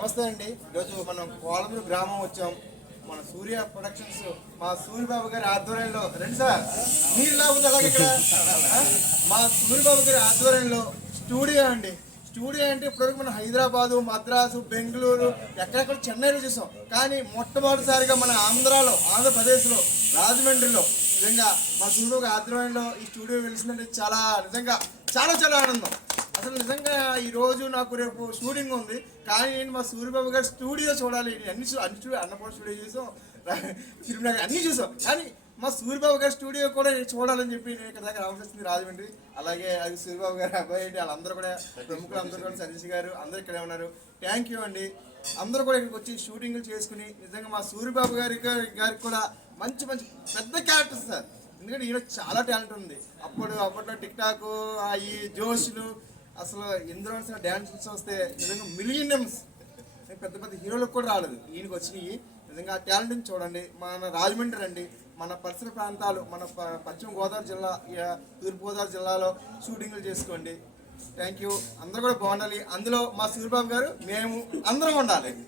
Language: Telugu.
నమస్తే అండి. ఈరోజు మనం కోలమూరు గ్రామం వచ్చాం. మన సూర్య ప్రొడక్షన్స్ మా సూర్యబాబు గారి ఆధ్వర్యంలో రండి సార్. మీరు లేకపోతే అలాగే ఇక్కడ? మా సూర్యబాబు గారి ఆధ్వర్యంలో స్టూడియో అండి. స్టూడియో అంటే ఇప్పటివరకు మనం హైదరాబాదు మద్రాసు బెంగళూరు ఎక్కడెక్కడ చెన్నైలో చూసాం. కానీ మొట్టమొదటిసారిగా మన ఆంధ్రాలో ఆంధ్రప్రదేశ్లో రాజమండ్రిలో నిజంగా మా సూర్యబాబు ఆధ్వర్యంలో ఈ స్టూడియో వెలిసిందంటే చాలా నిజంగా చాలా చాలా ఆనందం. అసలు నిజంగా ఈరోజు నాకు రేపు షూటింగ్ ఉంది. కానీ నేను మా సూర్యబాబు గారి స్టూడియో చూడాలి. నేను అన్ని అన్ని స్టూడియో అన్నపూర్ణ స్టూడియో చూసాం. తిరుమల అన్ని చూసాం. కానీ మా సూర్యబాబు గారి స్టూడియో కూడా నేను చూడాలని చెప్పి నేను ఇక్కడ దాకా రావాల్సి వచ్చింది రాజమండ్రి. అలాగే అది సూర్యబాబు గారి అబ్బాయి వాళ్ళందరూ కూడా ప్రముఖులు అందరూ కూడా సతీష్ గారు అందరూ ఇక్కడే ఉన్నారు. థ్యాంక్ యూ అండి. అందరూ కూడా ఇక్కడికి వచ్చి షూటింగ్లు చేసుకుని నిజంగా మా సూర్యబాబు గారి గారికి కూడా మంచి మంచి పెద్ద క్యారెక్టర్స్ సార్. ఎందుకంటే ఈయన చాలా టాలెంట్ ఉంది. అప్పుడు అప్పట్లో టిక్ టాక్ ఈ జోష్లు అసలు ఇందులో డ్యాన్స్ వస్తే నిజంగా మిలియన్స్ పెద్ద పెద్ద హీరోలకు కూడా రాలేదు. ఈయనకి వచ్చినాయి నిజంగా ఆ టాలెంట్ని చూడండి. మన రాజమండ్రి రండి. మన పరిసర ప్రాంతాలు మన ప- పశ్చిమ గోదావరి జిల్లా తూర్పుగోదావరి జిల్లాలో షూటింగ్లు చేసుకోండి. థ్యాంక్ యూ అందరూ కూడా బాగుండాలి. అందులో మా సూర్యబాబు గారు మేము అందరం ఉండాలి.